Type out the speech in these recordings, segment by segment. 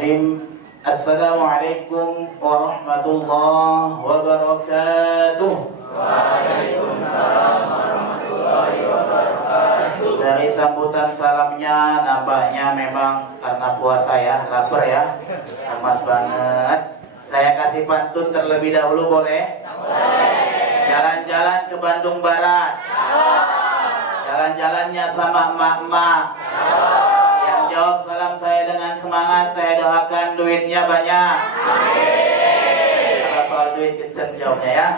Bismillahirrahmanirrahim. Assalamualaikum warahmatullahi wabarakatuh. Waalaikumsalam warahmatullahi wabarakatuh. Dari sambutan salamnya nampaknya memang karena puasa ya, lapar ya, lemas banget. Saya kasih pantun terlebih dahulu boleh? Jalan-jalan ke Bandung Barat. Jalan-jalannya sama emak-emak. Yang jawab salam saya dengan semangat, saya doakan duitnya banyak. Kalau soal duit kenceng jawabnya ya.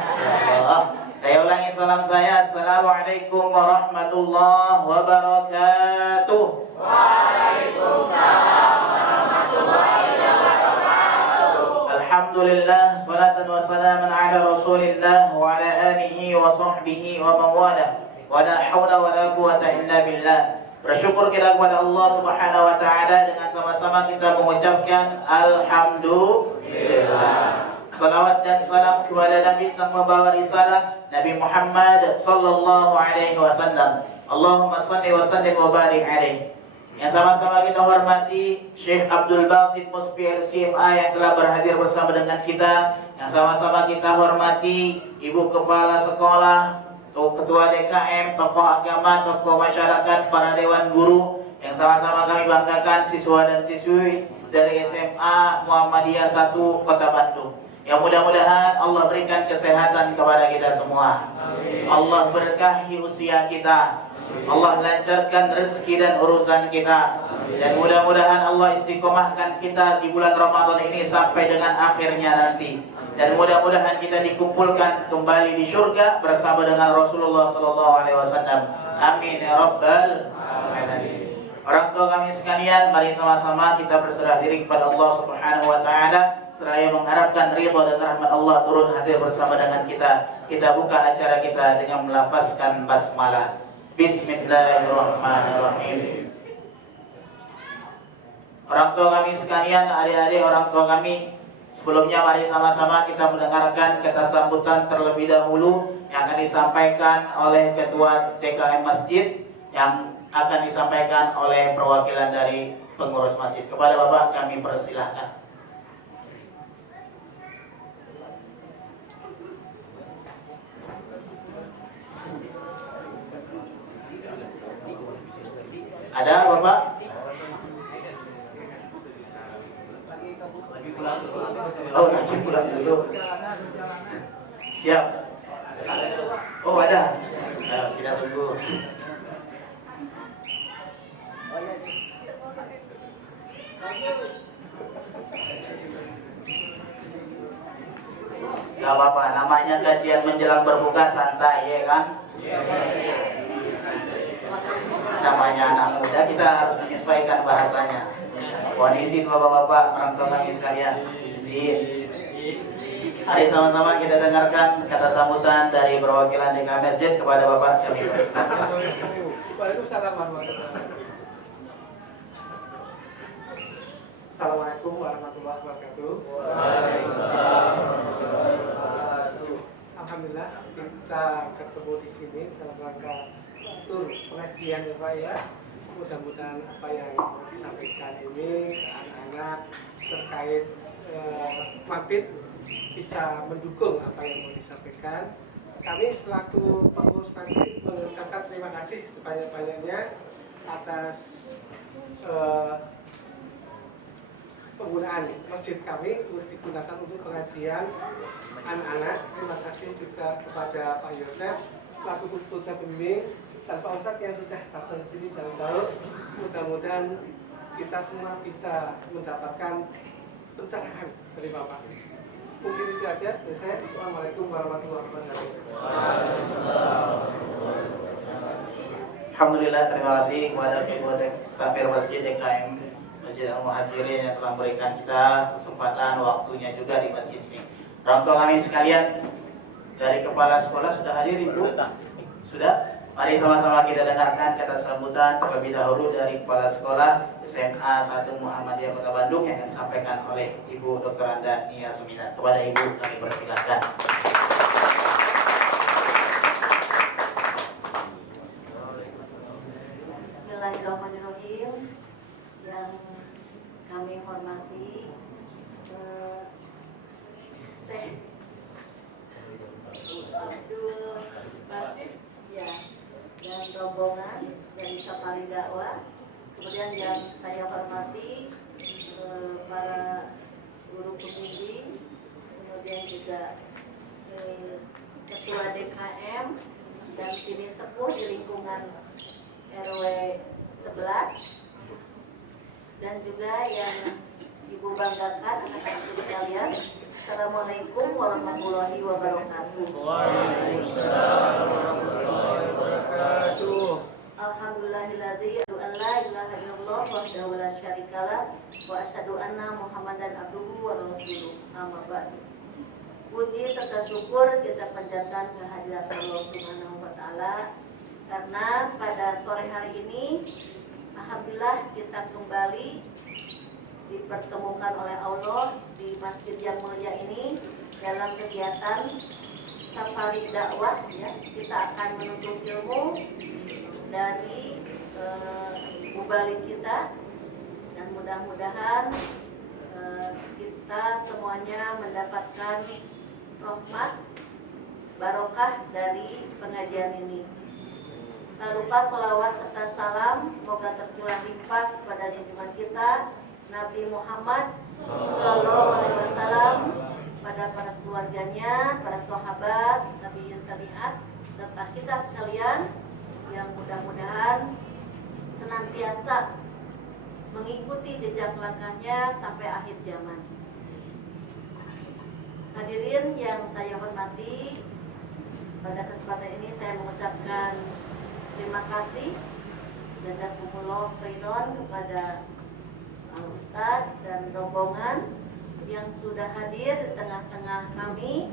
Saya ulangi salam saya. Assalamualaikum warahmatullahi wabarakatuh. Waalaikumsalam warahmatullahi wabarakatuh. Alhamdulillah, salatan wa salaman ala Rasulillah wa ala alihi wa sahbihi wa mawalah. Wa la hawla wa la quwata illa billah. Bersyukur kita kepada Allah Subhanahu wa taala dengan sama-sama kita mengucapkan alhamdulillah. Salawat dan salam kepada Nabi sang membawa risalah Nabi Muhammad sallallahu alaihi wasallam. Allahumma shalli wa sallim wa barik alaihi. Yang sama-sama kita hormati Syekh Abdul Basit Musfi LCMA yang telah berhadir bersama dengan kita. Yang sama-sama kita hormati Ibu Kepala Sekolah, Ketua DKM, tokoh agama, tokoh masyarakat, para dewan guru. Yang sama-sama kami banggakan siswa dan siswi dari SMA Muhammadiyah 1 Kota Bandung. Yang mudah-mudahan Allah berikan kesehatan kepada kita semua. Amin. Allah berkahi usia kita. Allah lancarkan rezeki dan urusan kita. Dan mudah-mudahan Allah istiqomahkan kita di bulan Ramadan ini sampai dengan akhirnya nanti. Dan mudah-mudahan kita dikumpulkan kembali di surga bersama dengan Rasulullah SAW. Amin ya rabbal alamin. Orang tua kami sekalian, mari sama-sama kita berserah diri kepada Allah Subhanahu wa taala seraya mengharapkan ridha dan rahmat Allah turun hadir bersama dengan kita. Kita buka acara kita dengan melafazkan basmalah. Bismillahirrahmanirrahim. Orang tua kami sekalian, adik-adik orang tua kami, sebelumnya mari sama-sama kita mendengarkan kata sambutan terlebih dahulu yang akan disampaikan oleh Ketua DKM Masjid, yang akan disampaikan oleh perwakilan dari pengurus masjid. Kepada Bapak kami persilahkan. Ada Bapak? Oh, lagi pulang dulu. Siap. Oh, ada. Nah, kita tunggu. Gak apa-apa, namanya kajian menjelang berbuka santai, ya kan? Namanya anak muda, kita harus menyesuaikan bahasanya. Mohon izin bapak-bapak, orang tua kami sekalian. Mari sama-sama kita dengarkan kata sambutan dari perwakilan DKM Masjid kepada Bapak kami. Waalaikumsalam warahmatullahi wabarakatuh. Assalamualaikum warahmatullahi wabarakatuh. Waalaikumsalam warahmatullahi wabarakatuh. Alhamdulillah kita ketemu di sini dalam rangka tur pengajian ya Pak ya. Mudah-mudahan apa yang disampaikan ini ke anak-anak terkait mabit bisa mendukung apa yang mau disampaikan. Kami selaku pengurus masjid mengucapkan terima kasih sebanyak-banyaknya atas penggunaan masjid kami untuk digunakan untuk pengajian anak-anak. Terima kasih juga kepada Pak Yosef selaku Ustadz pembimbing dan Pak Ustadz yang sudah datang ke sini jauh-jauh. Mudah-mudahan kita semua bisa mendapatkan pencerahan dari Bapak. Mungkin itu aja dari saya. Assalamualaikum warahmatullahi wabarakatuh. Alhamdulillah, terima kasih kepada Ketua Kafir Masjid DKM Masjid Al-Muhajirin yang telah memberikan kita kesempatan waktunya juga di masjid ini. Orang tua kami sekalian, dari kepala sekolah sudah hadir Ibu? Sudah? Mari sama-sama kita dengarkan kata sambutan terlebih dahulu dari Kepala Sekolah SMA 1 Muhammadiyah Kota Bandung yang akan disampaikan oleh Ibu Dr. Anda Nia Sumina. Kepada Ibu kami persilakan. Bismillahirrahmanirrahim. Yang kami hormati Syekh Abdul Basit ya, dan rombongan dari Safari Dakwah. Kemudian yang saya hormati para guru pembimbing, kemudian juga Ketua DKM dan Tini Sepuh di lingkungan RW 11, dan juga yang Ibu banggakan anak-anak sekalian. Assalamualaikum warahmatullahi wabarakatuh. Waalaikumsalam warahmatullahi wabarakatuh. Alhamdulillahilladzi la ilaha illallah wahdahu la syarikalah wa asyhadu anna Muhammadan abduhu wa rasuluh. Amma ba'du. Puji serta syukur kita panjatkan kehadirat Allah Subhanahu wa taala karena pada sore hari ini alhamdulillah kita kembali dipertemukan oleh Allah di masjid yang mulia ini dalam kegiatan safari dakwah ya. Kita akan menuntut ilmu dari mubalik kita, dan mudah-mudahan kita semuanya mendapatkan rahmat barokah dari pengajian ini. Tak lupa sholawat serta salam semoga tercurah limpah kepada junjungan kita Nabi Muhammad Sallallahu Alaihi Wasallam, pada para keluarganya, para sahabat, tabi'in tabi'at, serta kita sekalian yang mudah-mudahan senantiasa mengikuti jejak langkahnya sampai akhir zaman. Hadirin yang saya hormati, pada kesempatan ini saya mengucapkan terima kasih jazakumullah khairan kepada Ustadz dan rombongan yang sudah hadir di tengah-tengah kami.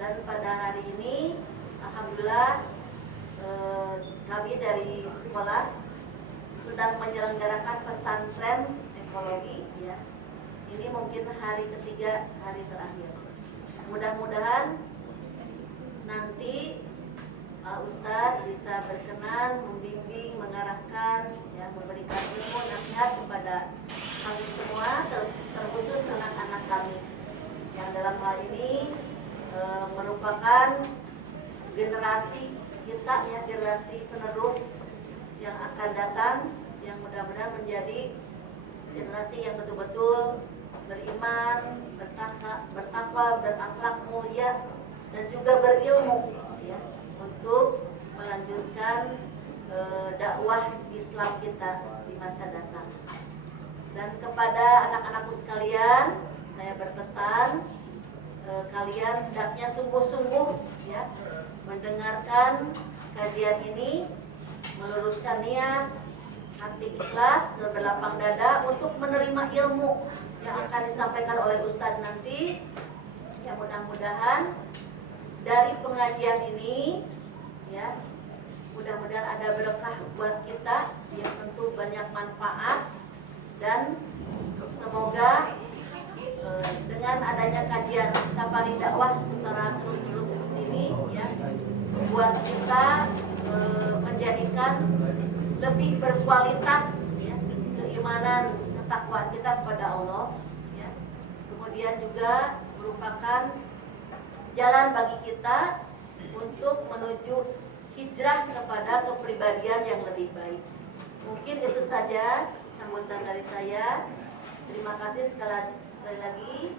Dan pada hari ini alhamdulillah kami dari sekolah sedang menyelenggarakan pesantren ekologi ya. Ini mungkin hari ketiga, hari terakhir. Mudah-mudahan nanti Ustadz bisa berkenan membimbing, mengarahkan, ya, memberikan ilmu nasihat kepada kami semua, terkhusus anak-anak kami yang dalam hal ini merupakan generasi kita ya, generasi penerus yang akan datang, yang mudah-mudahan menjadi generasi yang betul-betul beriman, bertakwa, berakhlak mulia, dan juga berilmu ya, untuk melanjutkan dakwah Islam kita di masa datang. Dan kepada anak-anakku sekalian, saya berpesan kalian hendaknya sungguh-sungguh ya mendengarkan kajian ini, meluruskan niat, hati ikhlas dan berlapang dada untuk menerima ilmu yang akan disampaikan oleh Ustadz nanti. Ya, mudah-mudahan dari pengajian ini ya, mudah-mudahan ada berkah buat kita yang tentu banyak manfaat, dan semoga dengan adanya kajian safari dakwah secara terus-menerus seperti ini ya, buat kita menjadikan lebih berkualitas ya, keimanan, ketakwaan kita kepada Allah ya. Kemudian juga merupakan jalan bagi kita untuk menuju hijrah kepada kepribadian yang lebih baik. Mungkin itu saja sambutan dari saya. Terima kasih sekali lagi,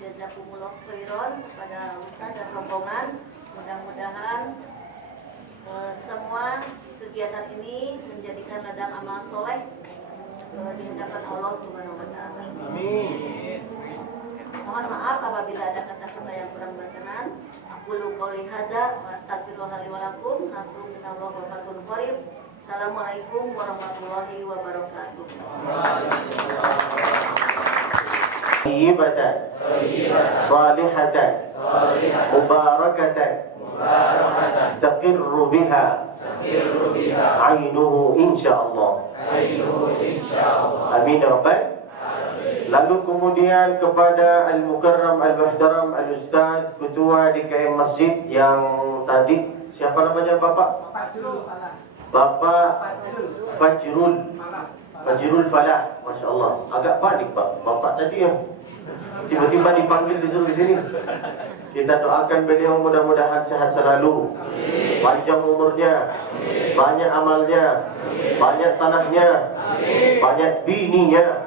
jazakumullah khairan kepada Ustaz dan rombongan. Mudah-mudahan semua kegiatan ini menjadikan ladang amal soleh di hadapan Allah Subhanahu wa taala. Amin. Mohon maaf apabila ada kata-kata yang kurang berkenan. Aqulu qouli hadza wa astaghfirullaha li wa lakum. Nasrun minallahi wa fathun qarib. Assalamualaikum warahmatullahi wabarakatuh. Tayyibatan, salihatan, mubarakatan, taqirru biha ainuhu insyaallah. Amin ya rabbal. Lalu kemudian kepada Al-Mukarram Al-Muhtaram Al-Ustaz Ketua DKM Masjid yang tadi, siapa namanya Bapak? Fajrul. Bapak Fajrul Fajrul Falah, Masya Allah. Agak panik Pak, Bapak tadi ya tiba-tiba dipanggil disuruh ke sini. Kita doakan beliau mudah-mudahan sehat selalu, panjang umurnya, banyak amalnya, banyak tanahnya, banyak bininya,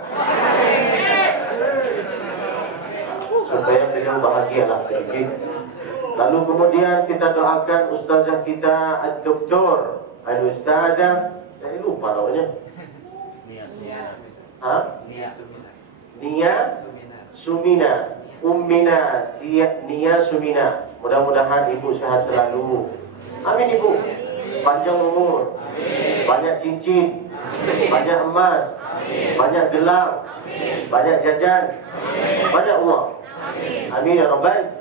supaya beliau bahagialah sedikit. Lalu kemudian kita doakan ustazah kita Al-Doktor Al-Ustazah, saya lupa namanya. Nia Sumina Ummina Nia Sumina. Mudah-mudahan ibu sehat selalu. Amin ibu. Panjang umur, banyak cincin, banyak emas, banyak gelang, banyak jajan, banyak uang. Amin ya Rabbal.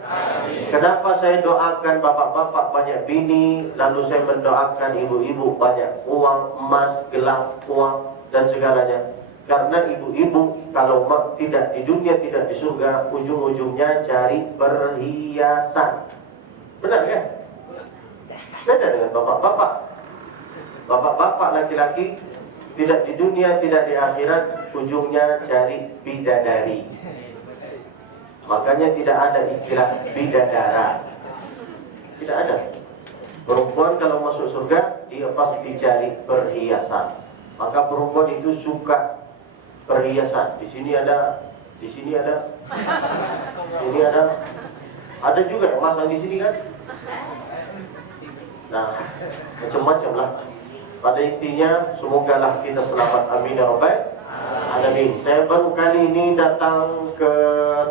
Kenapa saya doakan bapak-bapak banyak bini, lalu saya mendoakan ibu-ibu banyak uang, emas, gelang, uang dan segalanya? Karena ibu-ibu kalau tidak di dunia, tidak di surga, ujung-ujungnya cari perhiasan. Benar kan? Beda dengan bapak-bapak. Bapak-bapak laki-laki tidak di dunia, tidak di akhirat, ujungnya cari bidadari. Makanya tidak ada istilah bidadara. Tidak ada. Perempuan kalau masuk surga, dia pasti cari perhiasan. Maka perempuan itu suka perhiasan. Di sini ada, di sini ada, sini ada. Ada juga yang masang di sini kan? Nah, macam-macam lah. Pada intinya, semogalah kita selamat. Amin ya Rabbal alamin. Saya baru kali ini datang ke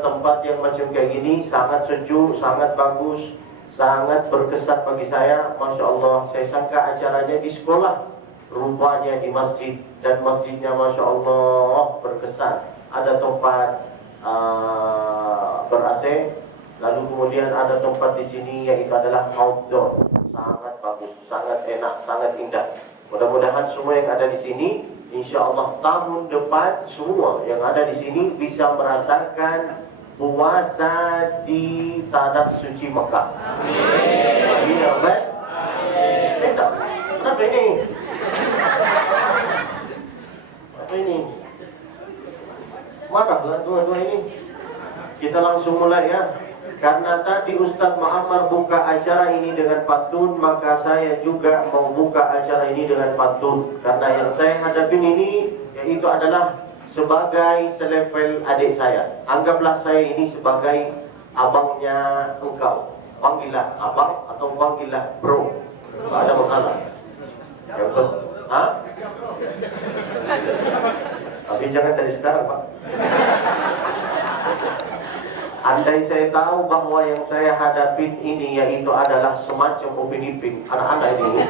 tempat yang macam kayak gini, sangat sejuk, sangat bagus, sangat berkesan bagi saya. Masya Allah, saya sangka acaranya di sekolah, rupanya di masjid, dan masjidnya Masya Allah berkesan. Ada tempat ber-AC, lalu kemudian ada tempat di sini yaitu adalah outdoor, sangat bagus, sangat enak, sangat indah. Mudah-mudahan semua yang ada di sini, insya Allah tahun depan semua yang ada di sini bisa merasakan puasa di tanah suci Mekah. Amin. Amin. Minta. Kenapa ini? Apa ini? Marah dua-dua ini. Kita langsung mulai ya. Karena tadi Ustaz Muhammad buka acara ini dengan pantun, maka saya juga mau buka acara ini dengan pantun. Karena yang saya hadapin ini yaitu adalah sebagai selevel adik saya. Anggaplah saya ini sebagai abangnya engkau. Panggillah abang atau panggillah bro. Tak ada masalah. Yang betul. Hah? Tapi jangan dari sekarang Pak. Andai saya tahu bahwa yang saya hadapin ini yaitu adalah semacam Upin Ipin, anak-anak ini,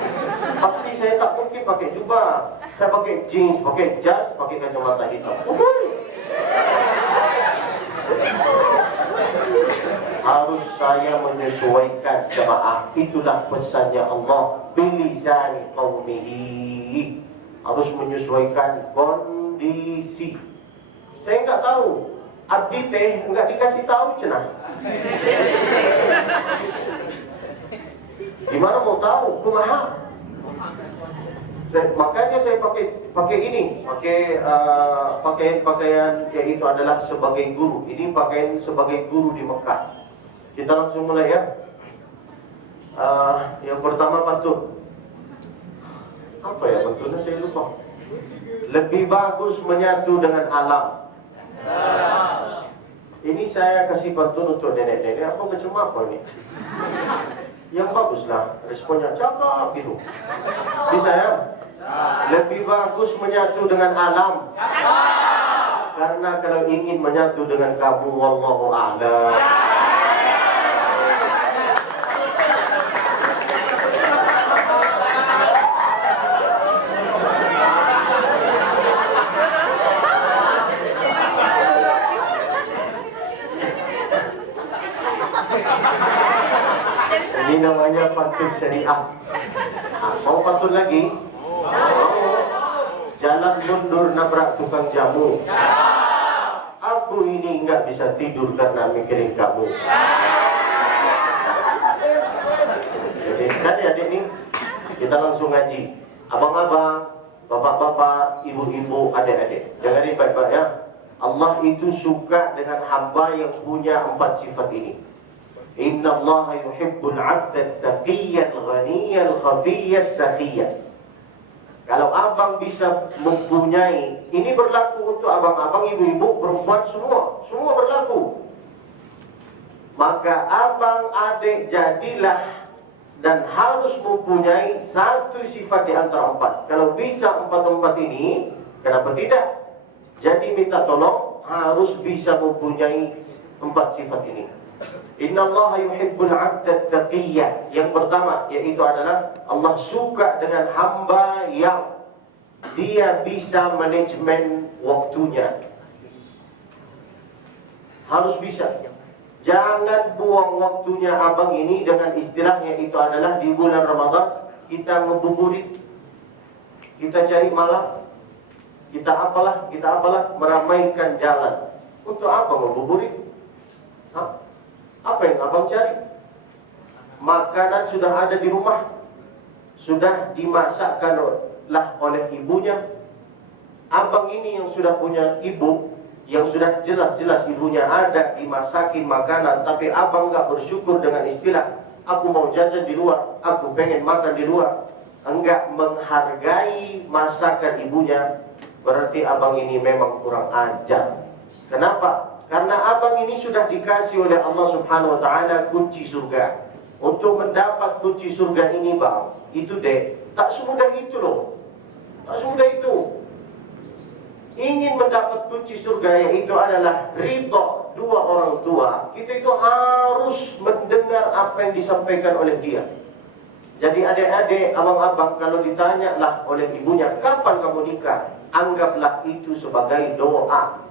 pasti saya tak mungkin pakai jubah. Saya pakai jeans, pakai jas, pakai kacamata hitam. Harus saya menyesuaikan jemaah. Itulah pesannya Allah. Bilisani qaumihi. Harus menyesuaikan kondisi. Saya enggak tahu. Abdi teh enggak dikasih tahu cenah. Gimana mau tahu? Kumaha? Makanya saya pakai ini, pakaian yaitu adalah sebagai guru. Ini pakaian sebagai guru di Mekah. Kita langsung mulai ya. Yang pertama pantun. Apa ya pantunnya saya lupa. Lebih bagus menyatu dengan alam. Ini saya kasih pantun untuk nenek-nenek. Apa macam apa ini? Yang baguslah, responnya cakap gitu. Bisa ya? Lebih bagus menyatu dengan alam. Karena kalau ingin menyatu dengan kamu, wallahu a'lam. Ini namanya pantun syariah. Mau pantun lagi? Jalan mundur nabrak tukang jamu. Aku ini nggak bisa tidur karena mikirin kamu. Jadi sekali adik nih, kita langsung ngaji. Abang-abang, Bapak-bapak, ibu-ibu, adik-adik, jangan baik-baik ya. Allah itu suka dengan hamba yang punya 4 sifat ini. Inna Allah yuhibbul 'abda at-taqiyyal ghaniyal khafiyyas sakhiyya. Kalau abang bisa mempunyai, ini berlaku untuk abang-abang, ibu-ibu, perempuan, semua berlaku. Maka abang, adik, jadilah dan harus mempunyai 1 sifat di antara 4. Kalau bisa 4 ini, kenapa tidak? Jadi minta tolong harus bisa mempunyai 4 sifat ini. Innallaha yuhibbul 'abda at-taqiyya. Yang pertama yaitu adalah Allah suka dengan hamba yang dia bisa manajemen waktunya. Harus bisa. Jangan buang waktunya abang ini dengan istilahnya itu adalah di bulan Ramadan kita ngebuburit, kita cari malam, kita apalah, meramaikan jalan. Untuk apa ngebuburit? Apa yang abang cari? Makanan sudah ada di rumah, sudah dimasakkanlah oleh ibunya. Abang ini yang sudah punya ibu, yang sudah jelas-jelas ibunya ada dimasakin makanan, tapi abang nggak bersyukur dengan istilah aku mau jajan di luar, aku pengen makan di luar, enggak menghargai masakan ibunya, berarti abang ini memang kurang ajar. Kenapa? Karena abang ini sudah dikasih oleh Allah Subhanahu wa taala kunci surga. Untuk mendapat kunci surga ini bang, itu deh, tak semudah itu loh. Tak semudah itu. Ingin mendapat kunci surga yaitu adalah ridha 2 orang tua, kita itu harus mendengar apa yang disampaikan oleh dia. Jadi adik-adik, abang-abang, kalau ditanya lah oleh ibunya, kapan kamu nikah? Anggaplah itu sebagai doa.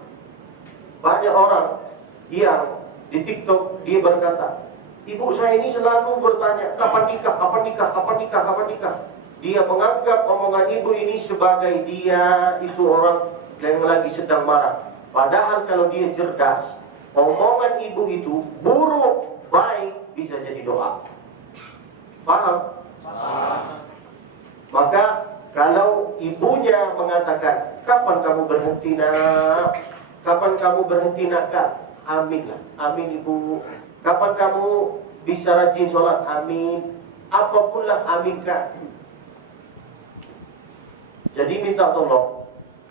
Banyak orang yang di TikTok dia berkata, ibu saya ini selalu bertanya, kapan nikah, kapan nikah, kapan nikah, kapan nikah. Dia menganggap omongan ibu ini sebagai dia itu orang yang lagi sedang marah. Padahal kalau dia cerdas, omongan ibu itu buruk, baik, bisa jadi doa. Faham? Faham. Maka kalau ibunya mengatakan, kapan kamu berhenti nak? Kapan kamu berhenti nakal? Aminlah, amin ibu. Kapan kamu bisa rajin sholat? Amin. Apapunlah aminkan. Jadi minta tolong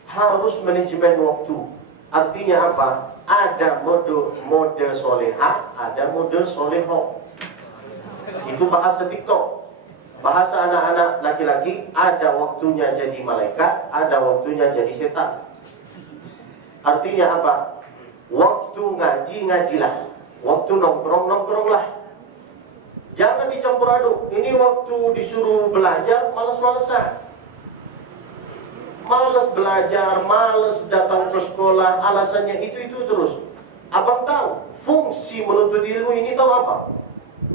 harus manajemen waktu. Artinya apa? Ada mode solehah, ada mode soleho. Itu bahasa TikTok. Bahasa anak-anak laki-laki, ada waktunya jadi malaikat, ada waktunya jadi setan. Artinya apa? Waktu ngaji, ngajilah. Waktu nongkrong, nongkronglah. Jangan dicampur aduk. Ini waktu disuruh belajar, malas-malesan. Malas belajar, malas datang ke sekolah, alasannya itu terus. Abang tahu, fungsi menuntut ilmu ini tahu apa?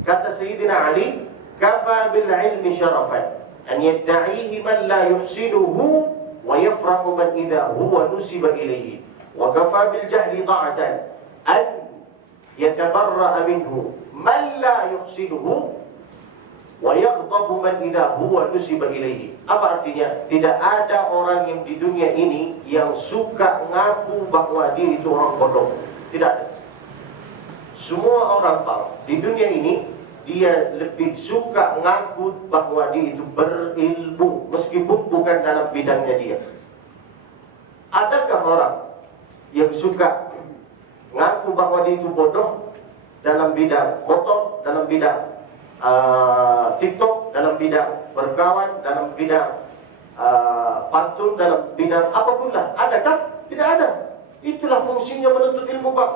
Kata Sayyidina Ali, kafa bil ilmi syarafan, an yadda'ihi man la yuhsinuhu, wa yafrahu man idha huwa nusiba ilaihi. وكفى بالجهل ضاعة أن يتبرأ منه من لا يحسنه ويغضب من إذا هو نسب إليه. Apa artinya? Tidak ada orang yang di dunia ini yang suka ngaku bahwa dia itu orang bodoh. Tidak ada. Semua orang di dunia ini dia lebih suka ngaku bahwa dia itu berilmu meskipun bukan dalam bidangnya dia. Adakah orang yang suka ngaku bahwa dia itu bodoh dalam bidang motor, dalam bidang TikTok, dalam bidang berkawan, dalam bidang pantun, dalam bidang apapun lah? Adakah? Tidak ada. Itulah fungsinya menuntut ilmu, Pak.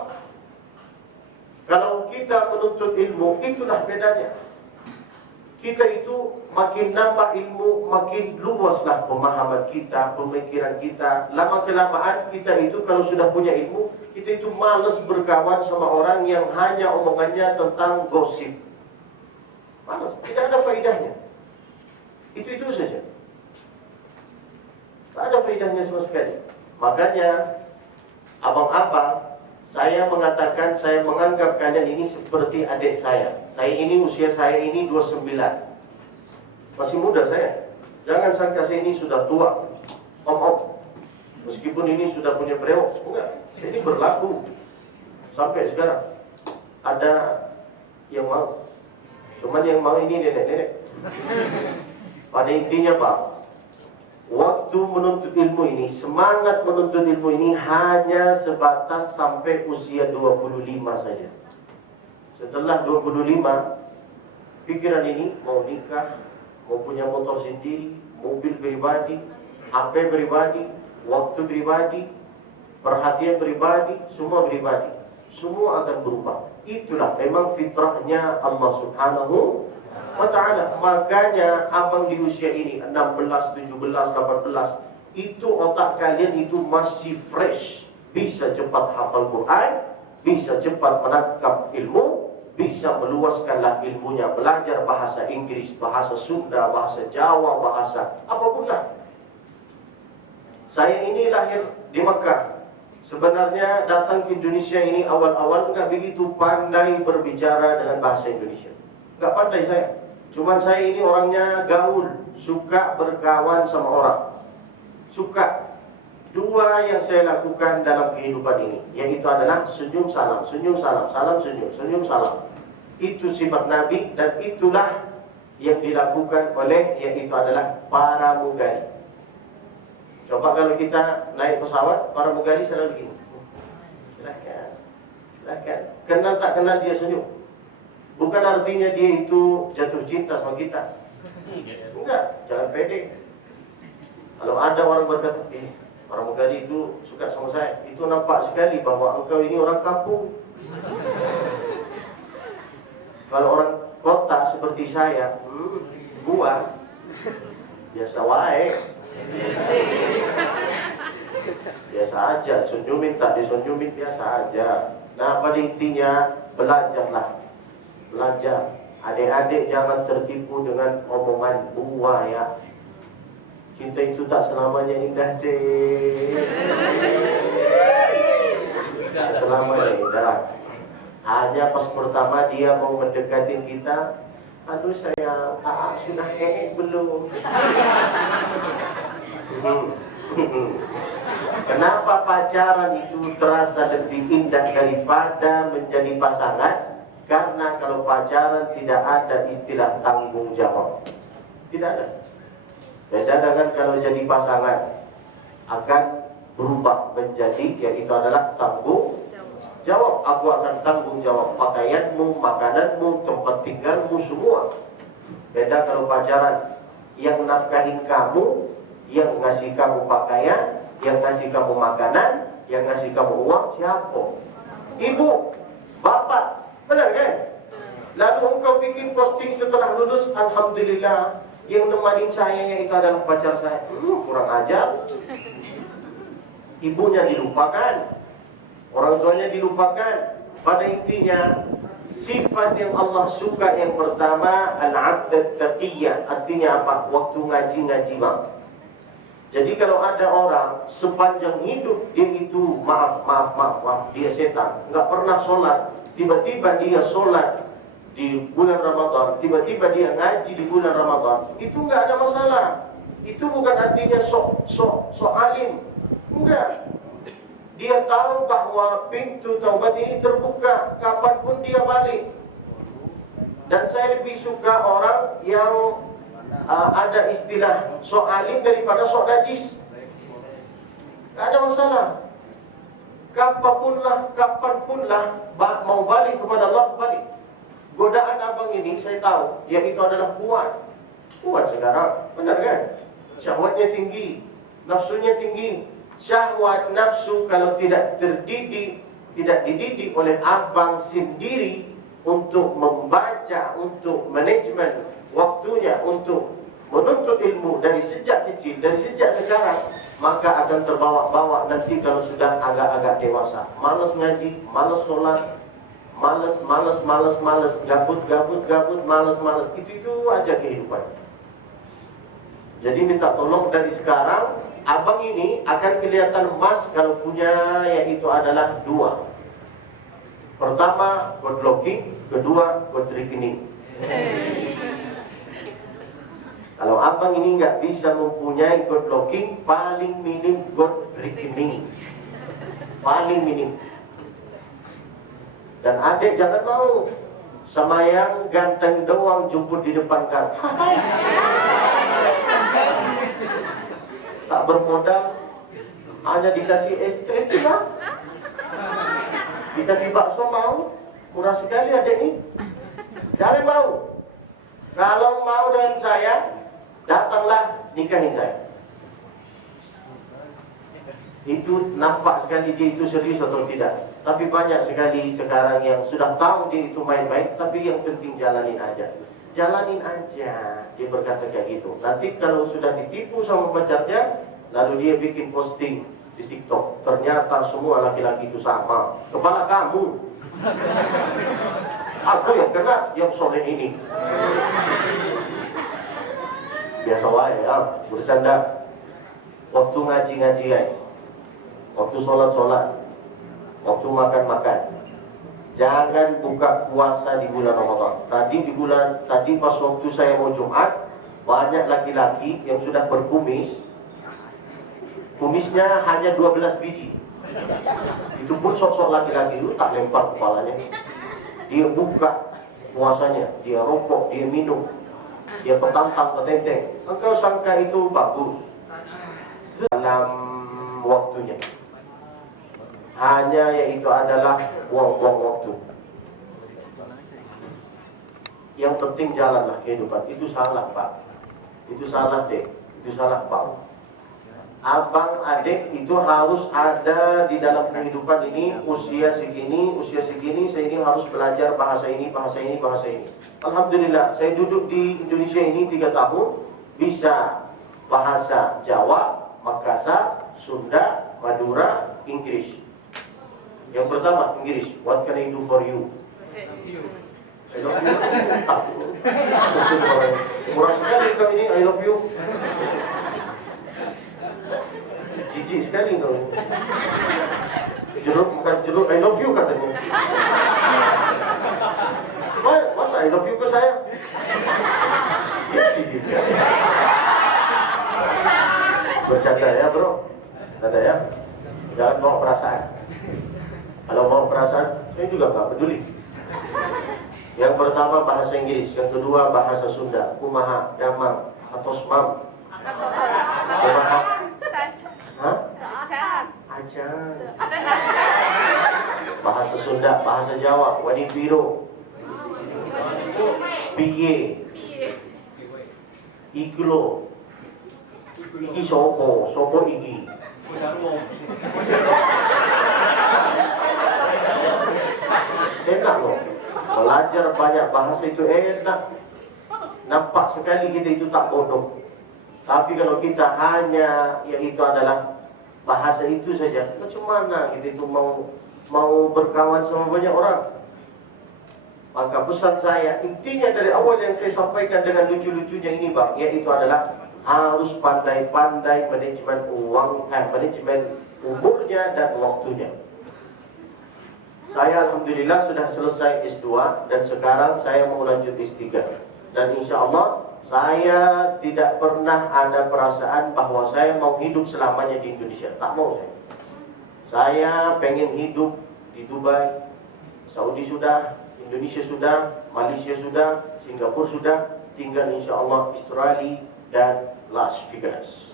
Kalau kita menuntut ilmu, itulah bedanya. Kita itu makin nambah ilmu, makin luaslah pemahaman kita, pemikiran kita. Lama kelamaan kita itu kalau sudah punya ilmu, kita itu malas berkawan sama orang yang hanya omongannya tentang gosip. Malas, tidak ada faedahnya. Itu saja. Tak ada faedahnya sama sekali. Makanya abang-abang, saya mengatakan, saya menganggap kalian ini seperti adik saya. Saya ini, usia saya ini 29. Masih muda saya. Jangan sangka saya ini sudah tua. om. Meskipun ini sudah punya brewok, enggak. Ini berlaku sampai sekarang. Ada yang mau, cuman yang mau ini nenek-nenek. Pada intinya Pak, waktu menuntut ilmu ini, semangat menuntut ilmu ini hanya sebatas sampai usia 25 saja. Setelah 25, pikiran ini mau nikah, mau punya motor sendiri, mobil pribadi, HP pribadi, waktu pribadi, perhatian pribadi, semua pribadi. Semua akan berubah. Itulah memang fitrahnya Allah Subhanahu wa ta'ala. Makanya abang di usia ini 16, 17, 18, itu otak kalian itu masih fresh. Bisa cepat hafal Quran, bisa cepat menangkap ilmu, bisa meluaskanlah ilmunya, belajar bahasa Inggris, bahasa Sunda, bahasa Jawa, bahasa apapun lah. Saya ini lahir di Mekah. Sebenarnya datang ke Indonesia ini awal-awal enggak begitu pandai berbicara dengan bahasa Indonesia. Enggak pandai saya. Cuman saya ini orangnya gaul, suka berkawan sama orang. Suka. Dua yang saya lakukan dalam kehidupan ini, yaitu adalah senyum salam, senyum salam, salam senyum, senyum salam. Itu sifat Nabi dan itulah yang dilakukan oleh yaitu adalah para mugari. Coba kalau kita naik pesawat, para mugari selalu begini. Silahkan, silahkan. Kenal tak kenal dia senyum. Bukan artinya dia itu jatuh cinta sama kita. Enggak, jangan pede. Kalau ada orang berkata, orang mugari itu suka sama saya, itu nampak sekali bahwa engkau ini orang kampung. Kalau orang kota seperti saya, gua biasa wae. Biasa aja, senyumin tak disenyumin biasa aja. Nah, pada intinya belajarlah. Belajar. Adik-adik jangan tertipu dengan omongan buaya. Cinta itu tak selamanya indah, deh. Tak selamanya indah. Hanya pas pertama dia mau mendekatin kita, aduh sayang, sudah belum. Kenapa pacaran itu terasa lebih indah daripada menjadi pasangan? Karena kalau pacaran tidak ada istilah tanggung jawab. Tidak ada. Beda dengan kalau jadi pasangan, akan berubah menjadi yaitu adalah tanggung jawab. Aku akan tanggung jawab pakaianmu, makananmu, tempat tinggalmu, semua. Beda kalau pacaran, yang nafkahin kamu, yang ngasih kamu pakaian, yang ngasih kamu makanan, yang ngasih kamu uang, siapa? Ibu, bapak, benar kan? Lalu engkau bikin posting setelah lulus, alhamdulillah, yang nemanin saya itu adalah pacar saya. Kurang ajar. Ibunya dilupakan, orang tuanya dilupakan. Pada intinya, sifat yang Allah suka yang pertama al-'abd taqiyya. Artinya apa? Waktu ngaji bang. Jadi kalau ada orang sepanjang hidup dia itu maaf, dia setan, nggak pernah sholat, tiba-tiba dia sholat di bulan Ramadan, tiba-tiba dia ngaji di bulan Ramadan, itu nggak ada masalah. Itu bukan artinya sok alim, enggak. Dia tahu bahwa pintu taubat ini terbuka kapanpun dia balik. Dan saya lebih suka orang yang ada istilah sok alim daripada sok najis. Tak ada masalah. Kapanpun lah mau balik kepada Allah, balik. Godaan abang ini saya tahu, yaitu adalah kuat sekarang, benar kan? Syahwatnya tinggi, nafsunya tinggi. Syahwat nafsu kalau tidak dididik oleh abang sendiri untuk membaca, untuk manajemen waktunya, untuk menuntut ilmu dari sejak kecil, dari sejak sekarang, maka akan terbawa-bawa nanti kalau sudah agak-agak dewasa. Malas ngaji, malas sholat, malas, gabut, malas. Itu aja kehidupan. Jadi minta tolong dari sekarang, abang ini akan kelihatan emas kalau punya yaitu adalah dua. Pertama, good looking, kedua, good rekening. Kalau abang ini nggak bisa mempunyai good looking, paling minim good rekening, paling minim. Dan adik jangan mau sama yang ganteng doang jemput di depan gang. Tak bermodal, hanya dikasih es lah, dikasih bakso mau, murah sekali adik ini. Jangan mau. Kalau mau dengan saya, datanglah nikahin saya. Itu nampak sekali dia itu serius atau tidak. Tapi banyak sekali sekarang yang sudah tahu dia itu main-main, tapi yang penting jalanin aja. Jalanin aja, dia berkata kayak gitu. Nanti kalau sudah ditipu sama pacarnya, lalu dia bikin posting di TikTok. Ternyata semua laki-laki itu sama. Kepala kamu. Aku yang kena, yang soleh ini. Biasa wae ya, bercanda. Waktu ngaji-ngaji guys, waktu sholat-sholat, waktu makan-makan, jangan buka puasa di bulan Ramadan. Tadi pas waktu saya mau Jumat, banyak laki-laki yang sudah berkumis, kumisnya hanya 12 biji. Itu pun sok-sok laki-laki itu tak lempar kepalanya. Dia buka puasanya, dia rokok, dia minum, dia petantang, petenteng. Engkau sangka itu bagus dalam waktunya. Hanya yaitu adalah buang-buang waktu. Yang penting jalanlah kehidupan. Itu salah Pak. Itu salah dek. Itu salah Pak. Abang adik itu harus ada di dalam kehidupan ini. Usia segini saya ini harus belajar bahasa ini. Alhamdulillah saya duduk di Indonesia ini 3 tahun, bisa bahasa Jawa, Makassar, Sunda, Madura, Inggris. Yang pertama Inggris. What can I do for you? I love you. Murah sekali kau ini, I love you. Jijik sekali kau. Jeruk bukan jeruk, I love you katanya. Masa I love you ke saya? Ya jijik. Bercanda ya bro, bercanda ya. Jangan bawa perasaan. Kalau mau perasaan, saya juga nggak peduli. Yang pertama bahasa Inggris, yang kedua bahasa Sunda, kumaha, damang, atau smam. Kumaha? Hah? Acan. Bahasa Sunda, bahasa Jawa, wadi biro, piye, iglo, iki sopo iki. Enak loh, belajar banyak bahasa itu enak. Nampak sekali kita itu tak bodoh. Tapi kalau kita hanya yaitu adalah bahasa itu saja, macam mana kita itu mau berkawan sama banyak orang? Maka pesan saya, intinya dari awal yang saya sampaikan dengan lucu-lucunya ini bang, yaitu adalah harus pandai-pandai manajemen uang, manajemen umurnya dan waktunya. Saya alhamdulillah sudah selesai S2 dan sekarang saya mau lanjut S3. Dan insya Allah saya tidak pernah ada perasaan bahwa saya mau hidup selamanya di Indonesia. Tak mau saya. Saya pengen hidup di Dubai, Saudi sudah, Indonesia sudah, Malaysia sudah, Singapura sudah, tinggal insya Allah Australia dan Las Vegas.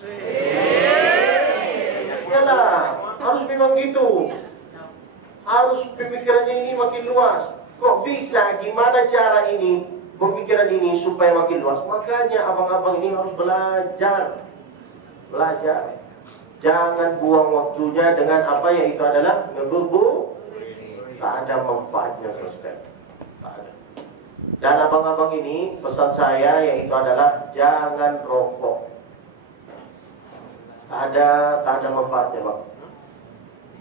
Yalah, harus memang gitu. Harus pemikirannya ini makin luas. Kok bisa? Gimana cara ini? Pemikiran ini supaya makin luas. Makanya abang-abang ini harus belajar. Belajar. Jangan buang waktunya dengan apa yaitu adalah ngebubu. Tak ada manfaatnya sama sekali. Tak ada. Dan abang-abang ini pesan saya yaitu adalah jangan rokok. Tak ada manfaatnya bang.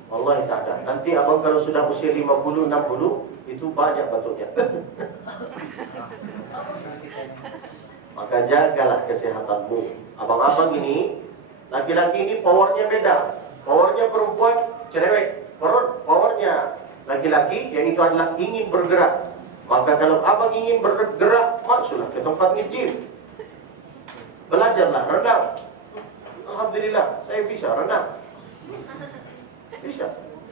Allah tak ada. Nanti abang kalau sudah usia 50, 60 itu banyak batuknya. Maka jagalah kesehatanmu. Abang-abang ini, laki-laki ini powernya beda. Powernya perempuan cerewet. Powernya laki-laki yaitu adalah ingin bergerak. Maka kalau abang ingin bergerak, masuklah ke tempat nge-gym. Belajarlah renang. Alhamdulillah, saya bisa renang. Bisa.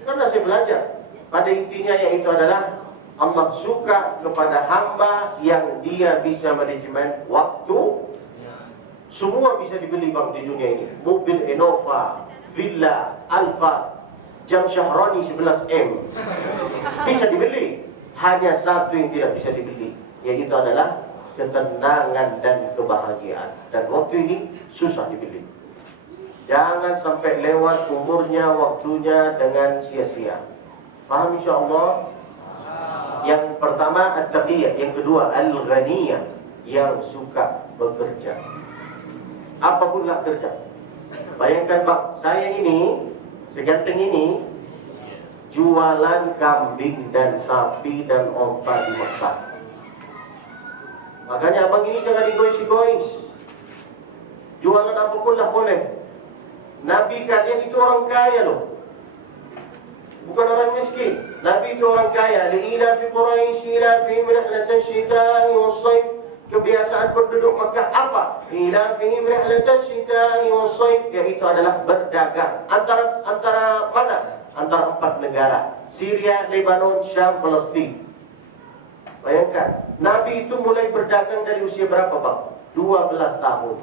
Karena saya belajar. Pada intinya yaitu adalah Allah suka kepada hamba yang dia bisa manajemen waktu. Semua bisa dibeli bang di dunia ini. Mobil Innova, villa, Alfa, jam Syahrani 11M bisa dibeli. Hanya satu yang tidak bisa dibeli, yaitu adalah ketenangan dan kebahagiaan. Dan waktu ini susah dibeli. Jangan sampai lewat umurnya, waktunya dengan sia-sia. Paham insyaAllah? Yang pertama at-taqiyah, yang kedua al-ghaniyah, yang suka bekerja. Apapunlah kerja. Bayangkan bang, saya ini seganteng ini jualan kambing dan sapi dan onta di Mekah. Makanya abang ini jangan egois-egois. Jualan apapunlah boleh. Nabi kalian itu orang kaya loh, bukan orang miskin. Nabi itu orang kaya. Li'ila fi Quraisy ila fi rihlatash shita'i was-shayf. Kebiasaan penduduk Makkah apa? Ila fi rihlatash shita'i was-shayf, yaitu adalah berdagang. Antara mana? Antara 4 negara: Syria, Lebanon, Syam, Palestin. Bayangkan, Nabi itu mulai berdagang dari usia berapa bang? 12 tahun.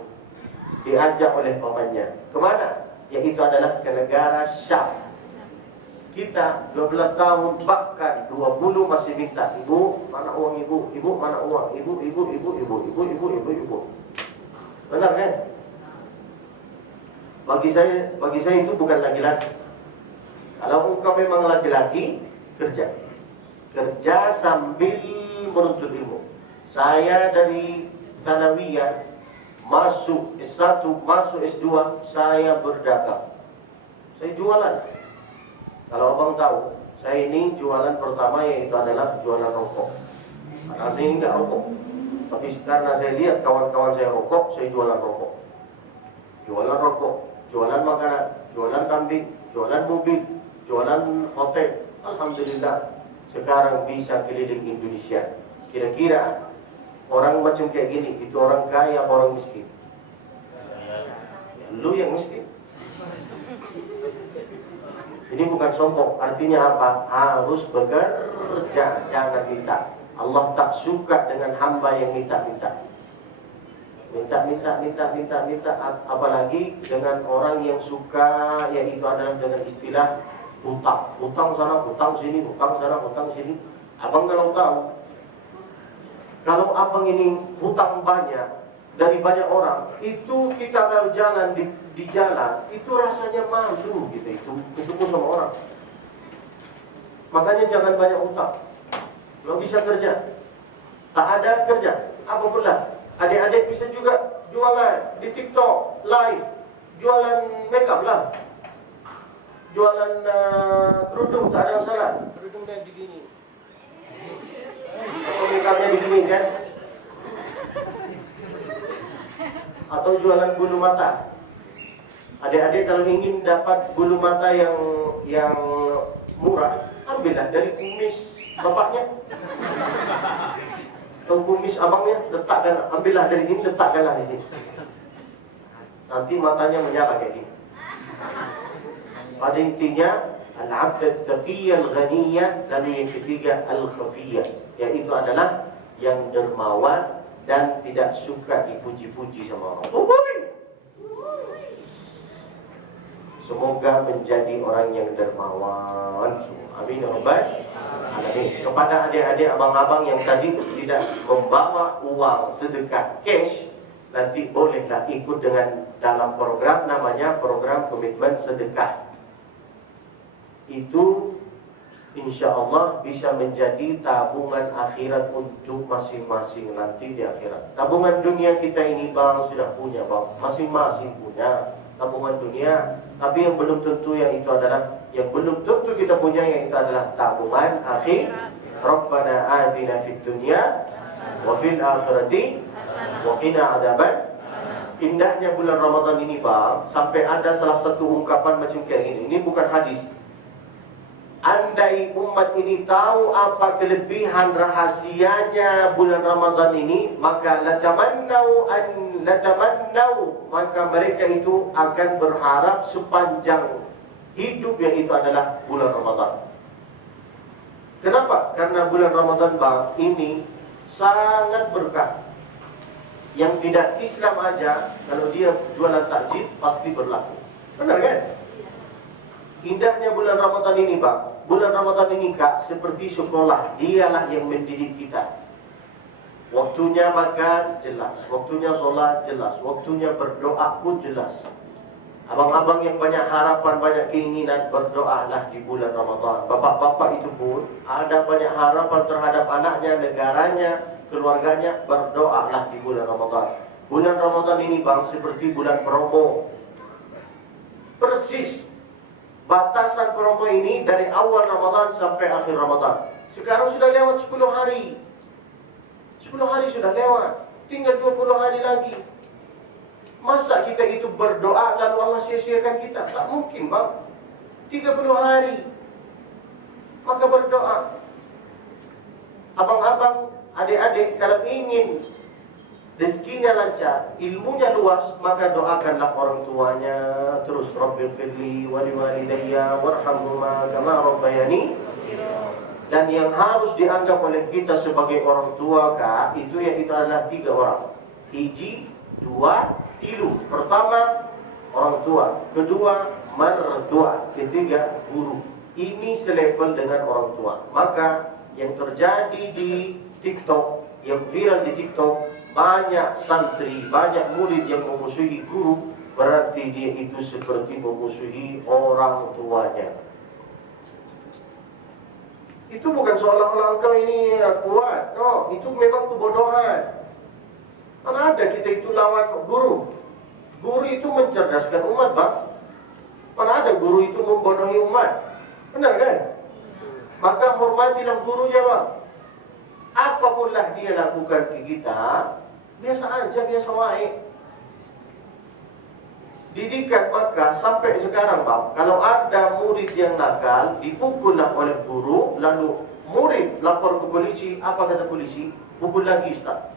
Diajak oleh pamannya. Kemana? Yaitu adalah ke negara Syam. Kita 12 tahun, bahkan 20 masih minta, ibu, mana uang ibu? Ibu, mana uang? Ibu. Benar kan? Bagi saya itu bukan laki-laki. Kalau engkau memang laki-laki, kerja. Kerja sambil menuntut ilmu. Saya dari Thanawiyah masuk S1, masuk S2, saya berdagang. Saya jualan. Kalau abang tahu, saya ini jualan pertama yaitu adalah jualan rokok. Karena saya enggak rokok. Tapi karena saya lihat kawan-kawan saya rokok, saya jualan rokok. Jualan rokok, jualan makanan, jualan kambing, jualan mobil, jualan hotel. Alhamdulillah, sekarang bisa keliling Indonesia. Kira-kira orang macam kayak gini, itu orang kaya atau orang miskin? Lu yang miskin. Ini bukan sombong, artinya apa? Harus bekerja, jangan minta. Allah tak suka dengan hamba yang minta-minta. Minta, apalagi dengan orang yang suka, yaitu adalah dengan istilah hutang. Hutang sana, hutang sini, hutang sana, hutang sini. Abang kalau tahu, kalau abang ini hutang banyak dari banyak orang, itu kita kalau jalan di jalan, itu rasanya malu gitu, itu ketemu sama orang. Makanya jangan banyak hutang. Kalau bisa kerja, tak ada kerja, apa pula. Adik-adik bisa juga jualan di TikTok, live, jualan makeup lah, jualan kerudung, tak ada masalah. Kerudungnya begini, atau makeupnya di sini kan, atau jualan bulu mata. Adik-adik kalau ingin dapat bulu mata yang murah, ambillah dari kumis bapaknya atau kumis abangnya, letakkan, ambillah dari sini, letakkanlah di sini. Nanti matanya menyala kayak gini. Pada intinya al-'abd at-taqiyyah al-ghaniyah, dan yang ketiga al-khafiyah, yaitu adalah yang dermawan dan tidak suka dipuji-puji sama orang. Semoga menjadi orang yang dermawan. Amin ya rabbal alamin. Kepada adik-adik, abang-abang yang tadi tidak membawa uang sedekah cash, nanti bolehlah ikut dengan dalam program namanya program komitmen sedekah. Itu insya Allah bisa menjadi tabungan akhirat untuk masing-masing nanti di akhirat. Tabungan dunia kita ini bang sudah punya bang, masing-masing punya tabungan dunia, tapi yang belum tentu kita punya yang itu adalah tabungan akhir. Rabbana atina fid dunya wa fil akhirati wa qina adzaban. Indahnya bulan Ramadan ini bang, sampai ada salah satu ungkapan macam kayak gini. Ini bukan hadis. Andai umat ini tahu apa kelebihan rahasianya bulan Ramadan ini, maka latamannau an latamannau, maka mereka itu akan berharap sepanjang hidup, yang itu adalah bulan Ramadan. Kenapa? Karena bulan Ramadan bang ini sangat berkah. Yang tidak Islam aja, kalau dia jualan takjil pasti berlaku. Benar kan? Indahnya bulan Ramadan ini bang, bulan Ramadan ini kak seperti sekolah. Dialah yang mendidik kita. Waktunya makan jelas, waktunya sholat jelas, waktunya berdoa pun jelas. Abang-abang yang banyak harapan, banyak keinginan, berdoalah di bulan Ramadan. Bapak-bapak itu pun ada banyak harapan terhadap anaknya, negaranya, keluarganya, berdoalah di bulan Ramadan. Bulan Ramadan ini bang seperti bulan promo. Persis batasan promo ini dari awal Ramadan sampai akhir Ramadan. Sekarang sudah lewat 10 hari. 10 hari sudah lewat, tinggal 20 hari lagi. Masa kita itu berdoa lalu Allah sia-siakan kita? Tak mungkin bang. 30 hari maka berdoa. Abang-abang, adik-adik, kalau ingin rezekinya lancar, ilmunya luas, maka doakanlah orang tuanya. Terus Rabbighfirli wa liwalidayya warhamhuma kama rabbayani. Dan yang harus dianggap oleh kita sebagai orang tua kak, itu adalah 3 orang. 1, 2, 3. Pertama orang tua, kedua mertua, ketiga guru. Ini selevel dengan orang tua. Maka yang terjadi di TikTok, yang viral di TikTok, banyak santri, banyak murid yang memusuhi guru, berarti dia itu seperti memusuhi orang tuanya. Itu bukan seolah-olah engkau ini kuat. No, itu memang kebodohan. Mana ada kita itu lawan guru. Guru itu mencerdaskan umat bang. Mana ada guru itu membodohi umat. Benar kan? Maka hormatilah gurunya bang. Apapunlah dia lakukan ke kita, biasa aja, biasa wae. Didikan maka sampai sekarang bang, kalau ada murid yang nakal, dipukullah oleh guru, lalu murid lapor ke polisi, apa kata polisi? Pukul lagi ustaz.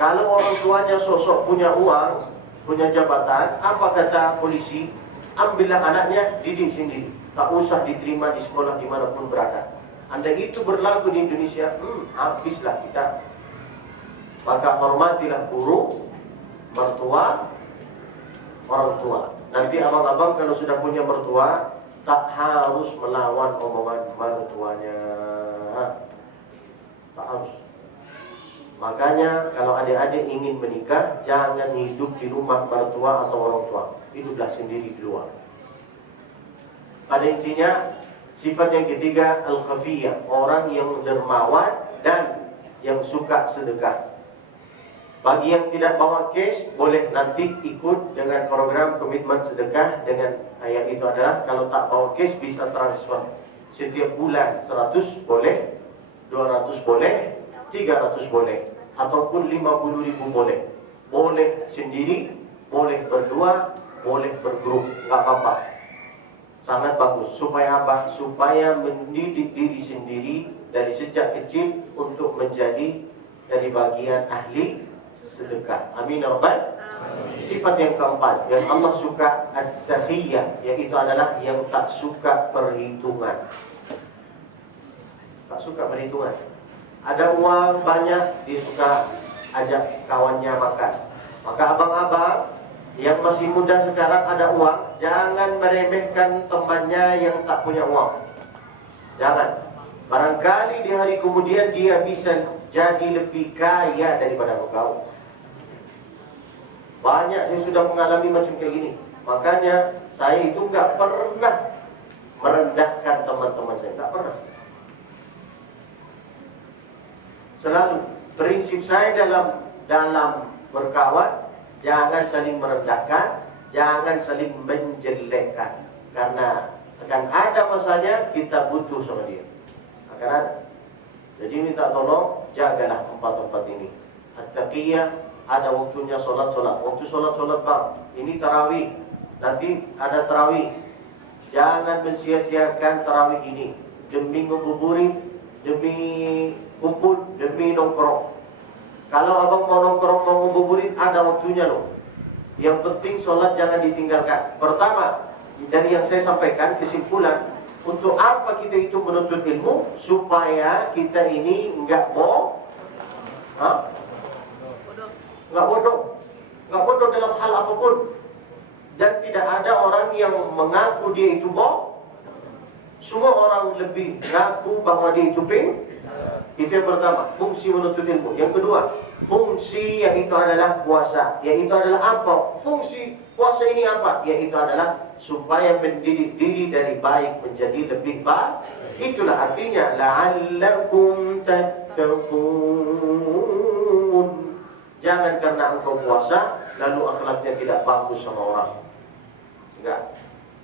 Kalau orang tuanya sosok punya uang, punya jabatan, apa kata polisi? Ambillah anaknya, didik sendiri. Tak usah diterima di sekolah dimanapun berada. Andai itu berlaku di Indonesia, habislah kita. Maka hormatilah guru, mertua, orang tua. Nanti abang-abang kalau sudah punya mertua, tak harus melawan omongan mertuanya. Tak harus. Makanya kalau adik-adik ingin menikah, jangan hidup di rumah mertua atau orang tua. Hiduplah sendiri di luar. Pada intinya, sifat yang ketiga al-khafiyah, orang yang dermawan dan yang suka sedekah. Bagi yang tidak bawa cash, boleh nanti ikut dengan program komitmen sedekah. Dengan ayat itu adalah kalau tak bawa cash bisa transfer. Setiap bulan 100 boleh, 200 boleh, 300 boleh, ataupun 50.000 boleh. Boleh sendiri, boleh berdua, boleh bergrup, nggak apa-apa. Sangat bagus. Supaya apa? Supaya mendidik diri sendiri dari sejak kecil untuk menjadi dari bagian ahli sedekah. Amin ya rabbal. Sifat yang keempat yang Allah suka as-sakhiyah, yaitu adalah yang tak suka perhitungan. Tak suka perhitungan. Ada uang banyak, dia suka ajak kawannya makan. Maka abang-abang yang masih muda sekarang ada uang, jangan meremehkan temannya yang tak punya uang. Jangan. Barangkali di hari kemudian dia bisa jadi lebih kaya daripada engkau. Banyak saya sudah mengalami macam kayak gini. Makanya saya itu nggak pernah merendahkan teman-teman saya, nggak pernah. Selalu prinsip saya dalam berkawan, jangan saling merendahkan, jangan saling menjelekkan. Karena akan ada masanya kita butuh sama dia. Akan ada. Jadi minta tolong, jagalah tempat-tempat ini. At-taqiyah, ada waktunya solat. Waktu solat bang, ini tarawih. Nanti ada tarawih. Jangan mensia-siakan tarawih ini demi ngabuburit, demi kumpul, demi nongkrong. Kalau abang mau nongkrong, mau ngabuburit, ada waktunya loh. Yang penting sholat jangan ditinggalkan. Pertama, dari yang saya sampaikan, kesimpulan, untuk apa kita itu menuntut ilmu? Supaya kita ini enggak bodoh. Enggak bodoh dalam hal apapun. Dan tidak ada orang yang mengaku dia itu bodoh. Semua orang lebih mengaku bahwa dia itu Itu yang pertama, fungsi menuntut ilmu. Yang kedua, fungsi yang itu adalah puasa. Yang itu adalah apa? Fungsi puasa ini apa? Yaitu adalah supaya mendidik diri dari baik menjadi lebih baik. Itulah artinya la'allakum tattaqun. Jangan karena engkau puasa lalu akhlaknya tidak bagus sama orang. Enggak.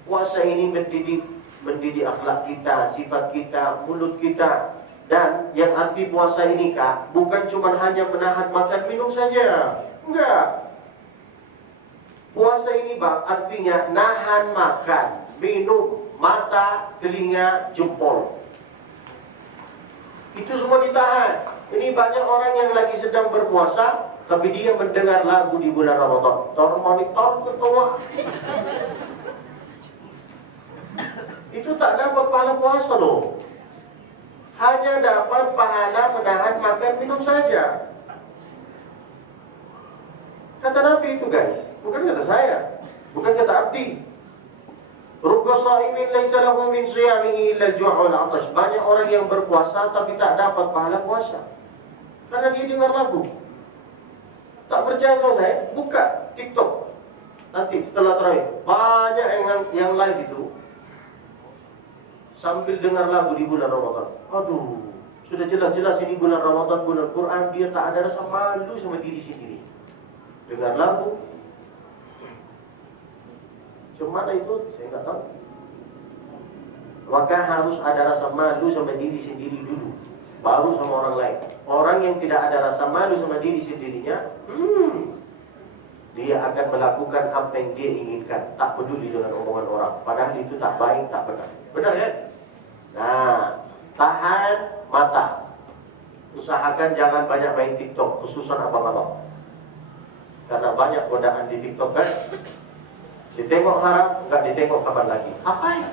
Puasa ini mendidik akhlak kita, sifat kita, mulut kita. Dan yang arti puasa ini Kak, bukan cuma hanya menahan makan minum saja. Enggak. Puasa ini Bang, artinya nahan makan, minum, mata, telinga, jempol. Itu semua ditahan. Ini banyak orang yang lagi sedang berpuasa, tapi dia mendengar lagu di bulan Ramadan. Monitor ketua. Itu tak dapat pahala puasa loh. Hanya dapat pahala menahan makan minum saja. Kata Nabi itu guys, bukan kata saya, bukan kata abdi. Rubba sha'imin laisa lahu min shiyamihi illa al-ju' wal 'atash. Banyak orang yang berpuasa tapi tak dapat pahala puasa karena dia dengar lagu. Tak percaya sama saya, buka TikTok. Nanti setelah tarawih, banyak yang live itu sambil dengar lagu di bulan Ramadan. Aduh, sudah jelas-jelas ini bulan Ramadan, bulan Quran, dia tak ada rasa malu sama diri sendiri. Dengar lagu. Cuma mana itu? Saya nggak tahu. Maka harus ada rasa malu sama diri sendiri dulu, baru sama orang lain. Orang yang tidak ada rasa malu sama diri sendirinya, dia akan melakukan apa yang dia inginkan, tak peduli dengan omongan orang. Padahal itu tak baik, tak benar. Benar kan? Nah, tahan mata. Usahakan jangan banyak main TikTok, khususan abang-abang. Karena banyak godaan di TikTok kan. Si tengok haram, enggak ditengok kapan lagi. Apa ya?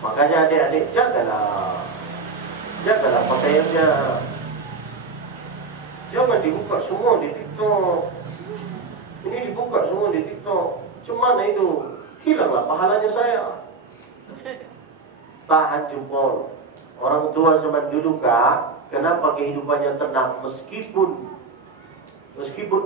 Makanya adik-adik jagalah pakaiannya. Jangan dibuka semua di TikTok. Ini dibuka semua di TikTok. Cemana itu? Hilanglah pahalanya saya. Tahan jempol. Orang tua zaman dulu Kak, kenapa kehidupannya tenang meskipun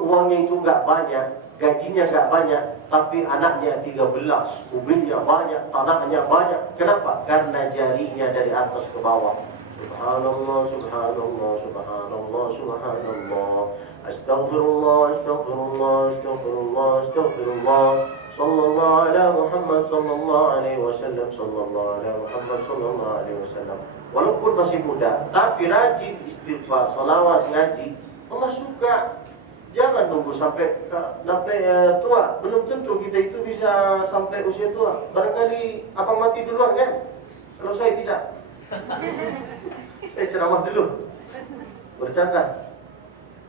uangnya itu enggak banyak, gajinya enggak banyak, tapi anaknya 13, mobilnya banyak, tanahnya banyak. Kenapa? Karena jarinya dari atas ke bawah. Subhanallah, subhanallah, subhanallah, subhanallah. Astaghfirullah, astaghfirullah, astaghfirullah, astaghfirullah. Sallallahu ala Muhammad sallallahu alaihi wasallam, sallallahu ala Muhammad sallallahu alaihi wasallam. Walaupun masih muda, tapi rajin istighfar, salawat, ngaji. Allah suka. Jangan tunggu sampai tua. Belum tentu kita itu bisa sampai usia tua. Barangkali abang mati duluan kan? Kalau saya tidak. Saya ceramah dulu. Bercanda.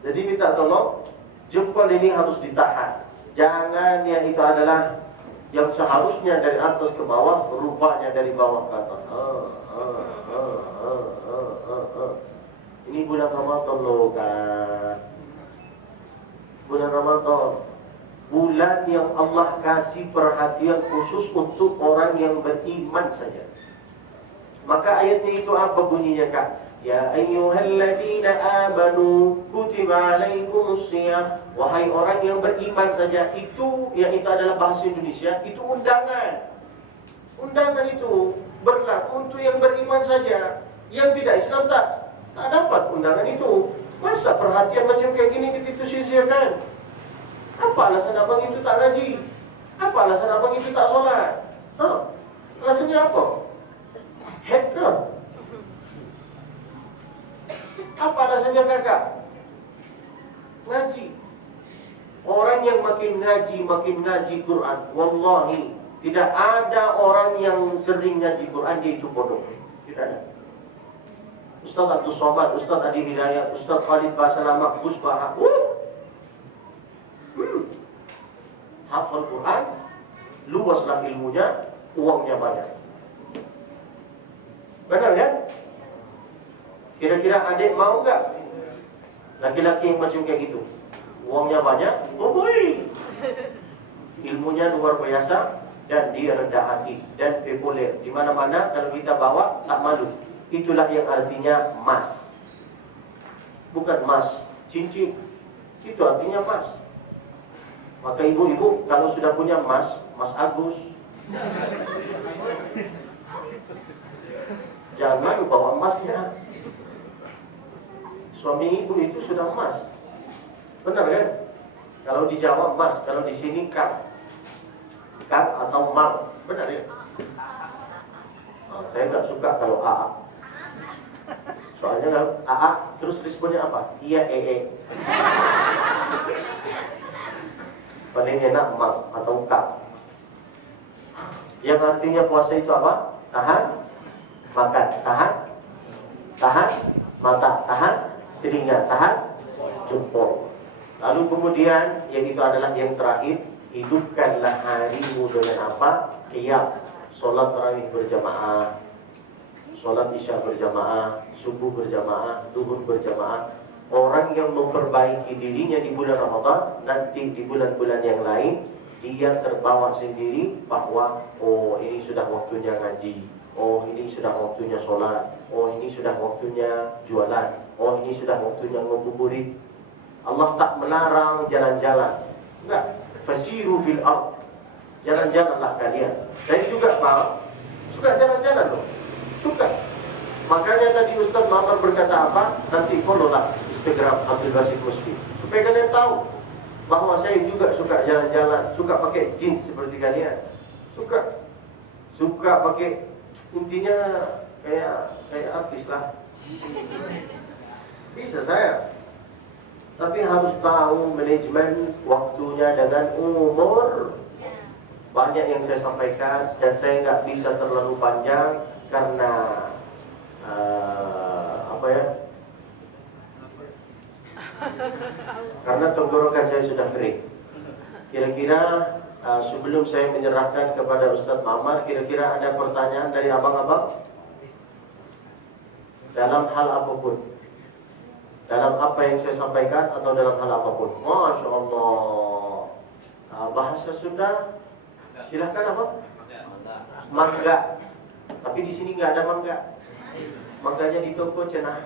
Jadi minta tolong, jempol ini harus ditahan. Jangan yang itu adalah yang seharusnya dari atas ke bawah, rupanya dari bawah ke atas. Ini bulan Ramadan loh kan. Bulan Ramadan, bulan yang Allah kasih perhatian khusus untuk orang yang beriman saja. Maka ayatnya itu apa bunyinya Kak? Ya ayyuhalladzina amanu kutiba alaikumus shiyam. Wahai orang yang beriman saja. Itu yang itu adalah bahasa Indonesia, itu undangan. Undangan itu berlaku untuk yang beriman saja. Yang tidak Islam tak dapat undangan itu. Masa perhatian macam kayak gini kita itu sia-siakan? Apa alasan abang itu tak ngaji? Apa alasan abang itu tak sholat? Alasannya apa? Head ke? Apa alasannya kakak? Ngaji. Orang yang makin ngaji Quran, wallahi tidak ada orang yang sering ngaji Quran dia itu bodoh. Tidak ada. Ustaz Abdul Somad, Ustaz Adi Hidayat, Ustaz Khalid Basalamah, Gus Bahak. Hafal Quran, luaslah ilmunya, uangnya banyak. Benar kan? Kira-kira adik mau nggak laki-laki yang macam kayak gitu? Uangnya banyak, boy. Ilmunya luar biasa dan dia rendah hati dan populer. Di mana-mana kalau kita bawa tak malu. Itulah yang artinya mas. Bukan mas cincin. Itu artinya mas. Maka ibu-ibu kalau sudah punya mas, Mas Agus, jangan malu bawa emasnya. Suami ibu itu sudah emas. Benar kan? Kalau di Jawa emas, kalau di sini kar atau mal. Benar ya? Saya nggak suka kalau AA. Soalnya kalau AA terus responnya apa? Iya paling enak emas atau kar. Yang artinya puasa itu apa? Tahan makan, tahan mata, tahan telinga, tahan jempol. Lalu kemudian yang itu adalah yang terakhir, hidupkanlah harimu dengan apa? Qiyam, sholat tarawih berjamaah, sholat isya berjamaah, subuh berjamaah, zuhur berjamaah. Orang yang memperbaiki dirinya di bulan Ramadan, nanti di bulan-bulan yang lain dia terbawa sendiri bahwa oh ini sudah waktunya ngaji, oh ini sudah waktunya sholat, oh ini sudah waktunya jualan, oh ini sudah waktunya ngabuburit. Allah tak melarang jalan-jalan, enggak. Fasiru fil ard, jalan-jalanlah kalian. Saya juga mau suka jalan-jalan loh, suka. Makanya tadi Ustaz Muhammad berkata apa? Nanti follow lah Instagram Abdul Basit Musfi, supaya kalian tahu bahwa saya juga suka jalan-jalan, suka pakai jeans seperti kalian, suka pakai, intinya kayak artis lah. Bisa saya, tapi harus tahu manajemen waktunya dengan umur. Banyak yang saya sampaikan dan saya nggak bisa terlalu panjang karena karena tenggorokan saya sudah kering. Kira-kira sebelum saya menyerahkan kepada Ustaz Muhammad, kira-kira ada pertanyaan dari abang-abang? Dalam hal apapun, dalam apa yang saya sampaikan atau dalam hal apapun. Masya Allah. Bahasa Sunda, silahkan apa? Mangga. Tapi di sini nggak ada mangga. Mangganya di toko cenah.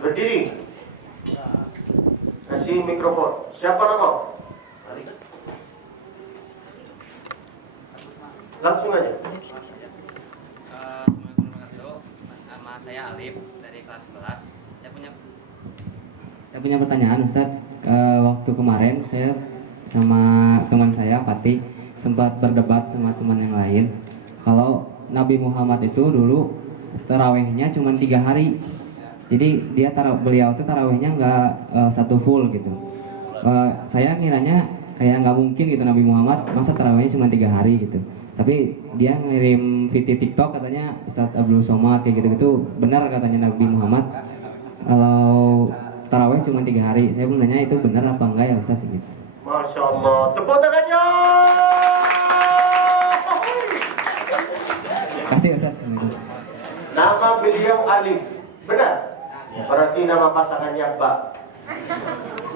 Berdiri. Kasih mikrofon. Siapa nama? Langsung aja. Assalamualaikum warahmatullahi wabarakatuh. Nama saya Alif dari kelas 11. Saya punya pertanyaan, Ustadz. Waktu kemarin saya sama teman saya Fatih sempat berdebat sama teman yang lain. Kalau Nabi Muhammad itu dulu tarawihnya cuma 3 hari. Jadi beliau tuh tarawihnya nggak satu full gitu. Saya ngiranya kayak nggak mungkin gitu Nabi Muhammad masa tarawihnya cuma 3 hari gitu. Tapi dia ngirim video TikTok katanya Ustaz Abdul Somad kayak gitu-gitu, benar katanya Nabi Muhammad kalau tarawih cuma 3 hari. Saya mau nanya itu benar apa enggak ya Ustaz gitu. Masya Allah, tepuk tangannya. Kasih Ustaz. Nama beliau Alif, benar? Berarti nama pasangannya Mbak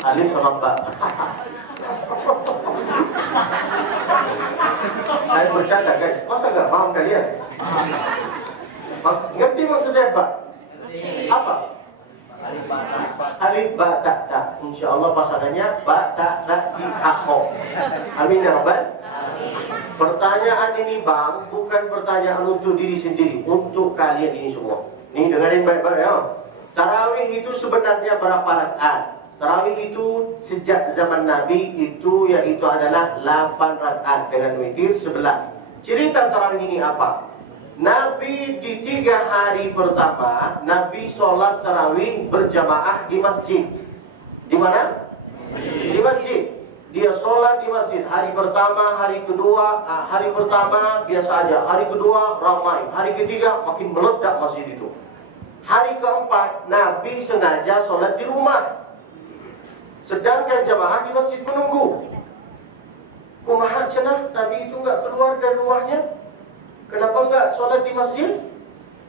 Alif sama Mbak. Saya bercanda guys, masa nggak paham kalian? Ngerti maksud saya Pak? Apa? Alif ba ta ta. Insya Allah pasangannya ba ta ta ji ako. Amin ya Rabbal. Pertanyaan ini Bang, bukan pertanyaan untuk diri sendiri, untuk kalian ini semua. Nih dengerin baik-baik ya. Tarawih itu sebenarnya berapa rakaat? Tarawih itu sejak zaman Nabi itu yaitu adalah 8 rakaat dengan witir 11. Cerita tarawih ini apa? Nabi di 3 hari pertama Nabi sholat tarawih berjamaah di masjid. Di mana? Di masjid. Dia sholat di masjid. Hari pertama, hari kedua, hari pertama biasa aja. Hari kedua ramai. Hari ketiga makin meledak masjid itu. Hari keempat, Nabi sengaja sholat di rumah, sedangkan jamaah di masjid menunggu. Kumaha cenah Nabi itu enggak keluar dari rumahnya? Kenapa enggak sholat di masjid?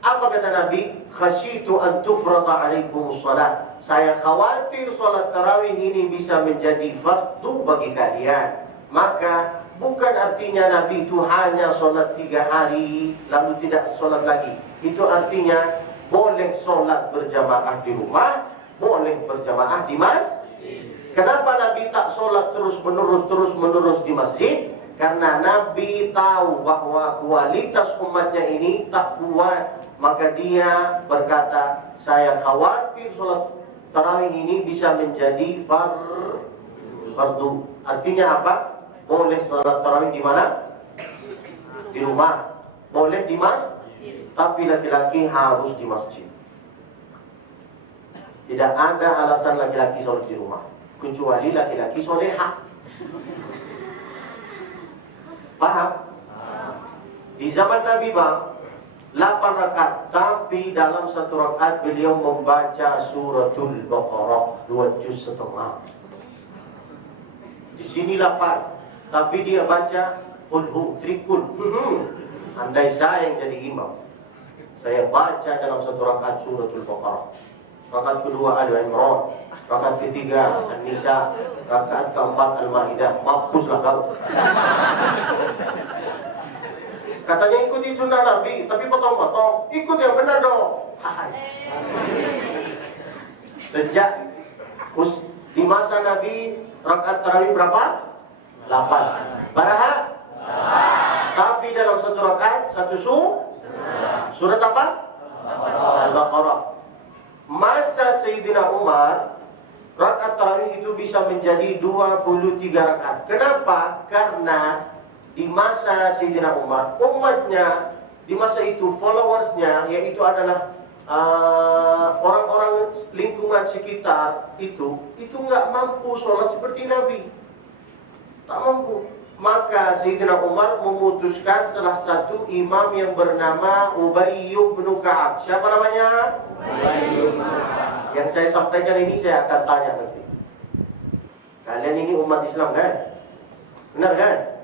Apa kata Nabi? Khasyitu an tufrada alaikumus shalah. Saya khawatir sholat tarawih ini bisa menjadi fardu bagi kalian. Maka bukan artinya Nabi itu hanya sholat 3 hari lalu tidak sholat lagi. Itu artinya boleh sholat berjamaah di rumah, boleh berjamaah di masjid. Kenapa Nabi tak sholat terus menerus di masjid? Karena Nabi tahu bahwa kualitas umatnya ini tak kuat. Maka dia berkata, saya khawatir sholat tarawih ini bisa menjadi fardu. Artinya apa? Boleh sholat tarawih di mana? Di rumah. Boleh di masjid. Tapi laki-laki harus di masjid. Tidak ada alasan laki-laki sholat di rumah, kecuali laki-laki solehah. Paham? Di zaman Nabi bang, 8 rakaat, tapi dalam 1 rakaat beliau membaca suratul Baqarah 2 juz setengah. Di sini 8, tapi dia baca Qul trikul. Andai saya yang jadi imam, saya baca dalam 1 rakaat suratul Baqarah, rakaat kedua Ali Imran, rakaat ketiga An-Nisa, rakaat keempat Al-Maidah. Mampuslah kau. Katanya ikuti sunnah Nabi, tapi potong-potong. Ikut yang benar dong. Sejak di masa Nabi rakaat tarawih berapa? 8. Padahal tapi dalam 1 rakaat 1 surat apa? Al-Baqarah. Masa Sayyidina Umar, rakaat tarawih itu bisa menjadi 23 rakaat. Kenapa? Karena di masa Sayyidina Umar, umatnya di masa itu, followersnya, yaitu adalah orang-orang lingkungan sekitar itu nggak mampu sholat seperti Nabi, tak mampu. Maka Sayyidina Umar memutuskan salah satu imam yang bernama Ubay bin Ka'ab. Siapa namanya? Ubay bin Ka'ab. Yang saya sampaikan ini saya akan tanya nanti. Kalian ini umat Islam kan? Benar kan?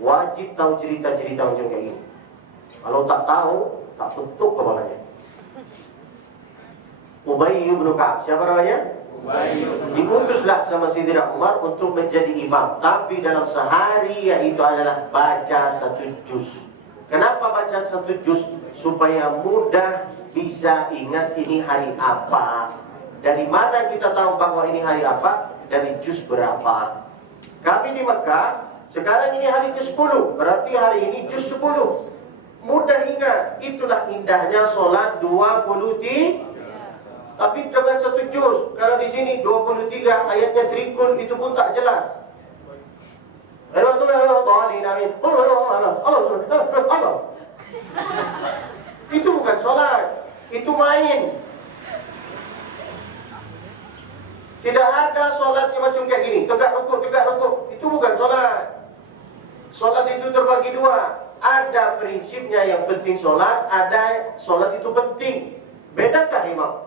Wajib tahu cerita-cerita macam kayak gini. Kalau tak tahu, tak tutup kepalanya. Ubay bin Ka'ab. Siapa namanya? Diutuslah sama Sayyidina Umar untuk menjadi imam, tapi dalam sehari yaitu adalah baca 1 juz. Kenapa baca 1 juz? Supaya mudah bisa ingat ini hari apa. Dari mana kita tahu bahwa ini hari apa? Dari juz berapa. Kami di Mekah, sekarang ini hari ke-10, berarti hari ini juz 10. Mudah ingat. Itulah indahnya sholat 23. Tapi dengan 1 juz. Kalau di sini 23 ayatnya trikul, itu pun tak jelas. Itu bukan sholat, itu main. Tidak ada sholatnya macam kayak gini, tegak rukuk. Itu bukan sholat. Sholat itu terbagi 2. Ada prinsipnya yang penting sholat, ada sholat itu penting. Bedakah imam?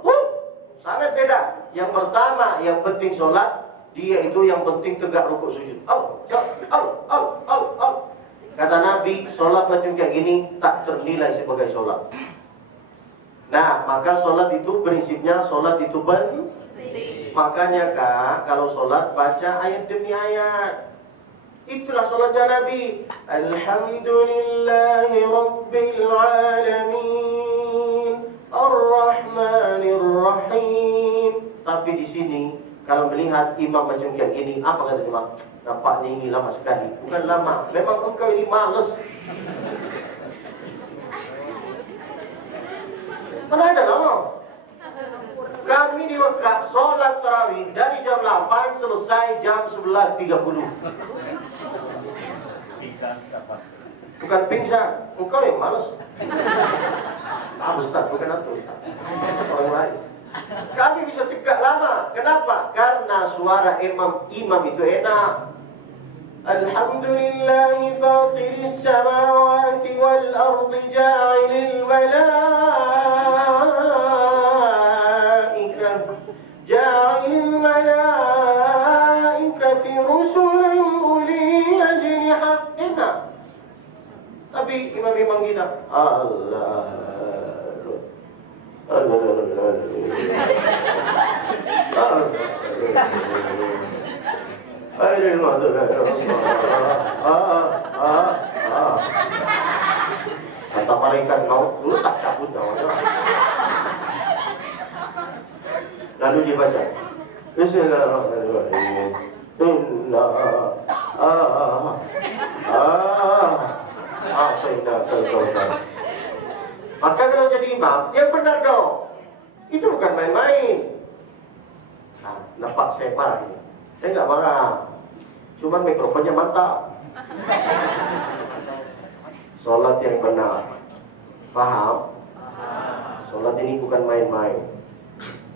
Sangat beda. Yang pertama, yang penting sholat, dia itu yang penting tegak rukuk sujud. Kata Nabi, sholat macam kayak gini tak ternilai sebagai sholat. Nah, maka sholat itu prinsipnya sholat itu penting. Makanya kak, kalau sholat baca ayat demi ayat. Itulah sholatnya Nabi. Alhamdulillahi Rabbil Alamin Ar-Rahmanir-Rahim. Tapi di sini kalau melihat imam macam kayak gini, apa kata imam? Nampaknya ini lama sekali. Bukan lama, memang engkau ini malas. Mana ada lama? Kami di Mekah sholat tarawih dari jam 8 selesai jam 11.30. Bukan pingsan, engkau yang malas. Ustaz, bukan aku Ustaz, orang lain. Kami bisa tegak lama. Kenapa? Karena suara imam itu enak. Alhamdulillahi fatiris samawati wal ardi ja'ilil malaikati malaikati rusulan uli ajnihah. Enak. Tapi imam-imam kita Allah kata malaikat maut, lu tak cabut nyawanya. Lalu dibaca Bismillahirrahmanirrahim. Maka kalau jadi imam, yang benar dong. Itu bukan main-main. Nah, nampak saya marah ini. Saya nggak marah. Cuman mikrofonnya mantap. Sholat yang benar. Paham? Sholat ini bukan main-main.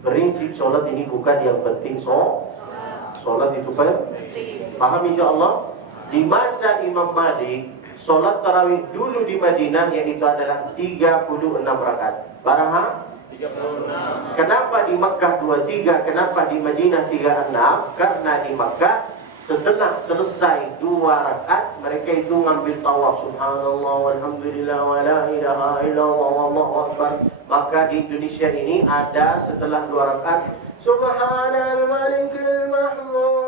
Prinsip sholat ini bukan yang penting sholat itu penting. Paham insya Allah? Di masa Imam Malik, sholat tarawih dulu di Madinah yaitu adalah 36 rakaat. Baraha? 36. Kenapa di Makkah 23? Kenapa di Madinah 36? Karena di Makkah setelah selesai 2 rakaat mereka itu ngambil tawaf, subhanallah walhamdulillah wa la ilaha illallah wallahu akbar. Maka di Indonesia ini ada setelah 2 rakaat subhanal malikil mahmud